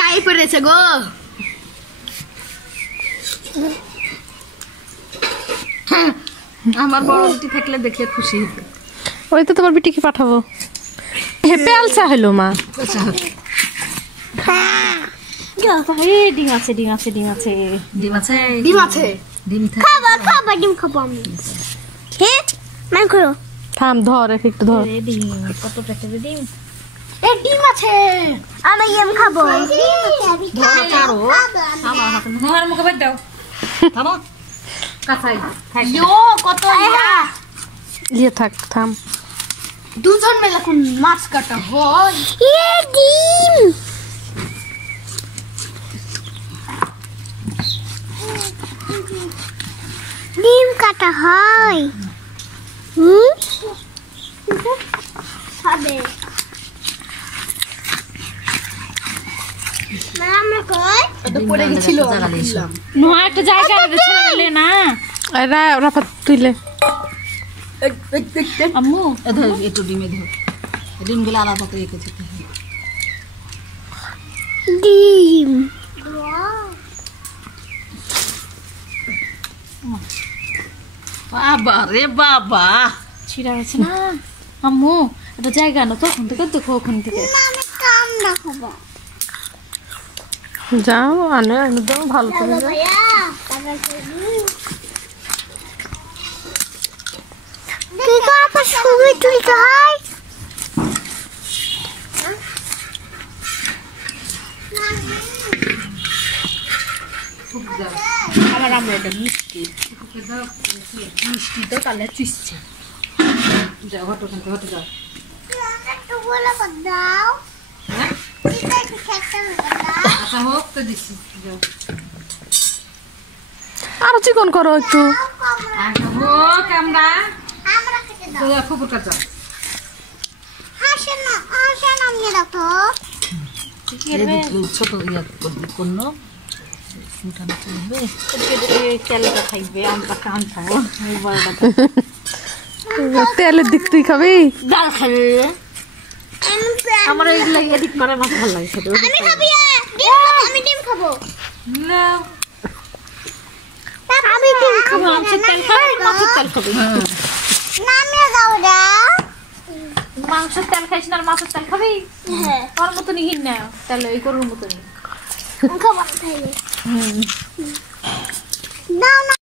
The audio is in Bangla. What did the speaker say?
গায়ে পড়েছে গো। আমার বড় বিটি থাকলে দেখে খুশি হতো। ওই তো তোমার বিটিকে পাঠাবো। পেলসা হলো মা। ডিম আছে ডিম আছে ডিম আছে ডিম আছে ডিম আছে ডিম খাবা খাবা ডিম খাবো আমি। হ্যাঁ মান করো থাম ধর একটু ধর। ডিম কত প্যাকেট ডিম এই ডিম আছে আমি এম খাবো। ধরো চারো আমার হাতে আমার মুখে বাদ দাও থামো কাছাই ইয়ো কত ইয়ে থাক থাম। দুজন মিলে কোন মাছ কাটা হয়। এ ডিম ডিম কাটা হয়। হবে মামা কই তো পড়ে গিয়েছিল নোয়া একটা জায়গা ছেড়ে না এরা রাফাত তুইলে আম্মু এধর একটু ডিমে ধর ডিমগুলো আলাদা করে রেখেছে ডিম বাবা রে বাবা ছিড়া আছে না আম্মু এটা জায়গা না তখন থেকে দেখো ওখান থেকে আমি কাম না খাবো যাও আনে একদম ভালো করে ভাইয়া তাহলে কি করে ছবি তুলতে হয়। আমার আমরা এটা মিষ্টি মিষ্টি তো তাহলে চুষছে যাও হটো হটো যাও একটু বলে দাও হ্যাঁ এটা একটু খেতে দাও। আচ্ছা হোক তো দিচ্ছি যাও আরো চিকন করো একটু। আচ্ছা হোক আমরা আমরা খেতে দাও। ফুপুর কাছে হাসেন আমি রাখো ছোট ইয়া করলো ফুটানো চলবে তেলটা খাইবে আমটা কান খাবো তেলের দিক তুই খাবি ডাল খাবে আমার এগুলো এদিক করে মাছ ভালো লাগে খেতে আমি খাবি ডিম খাবো আমি ডিম খাবো আমি ডিম খাবো মাছের তেল খাবি মাছের তেল খাবি নামিয়ে দাও দাও। মাংসের তেল খাইস না মাছের তেল খাবি হ্যাঁ তোর মতনই হিন না তাহলে ওই গরুর মতনই খাবো খাইলে দাও না।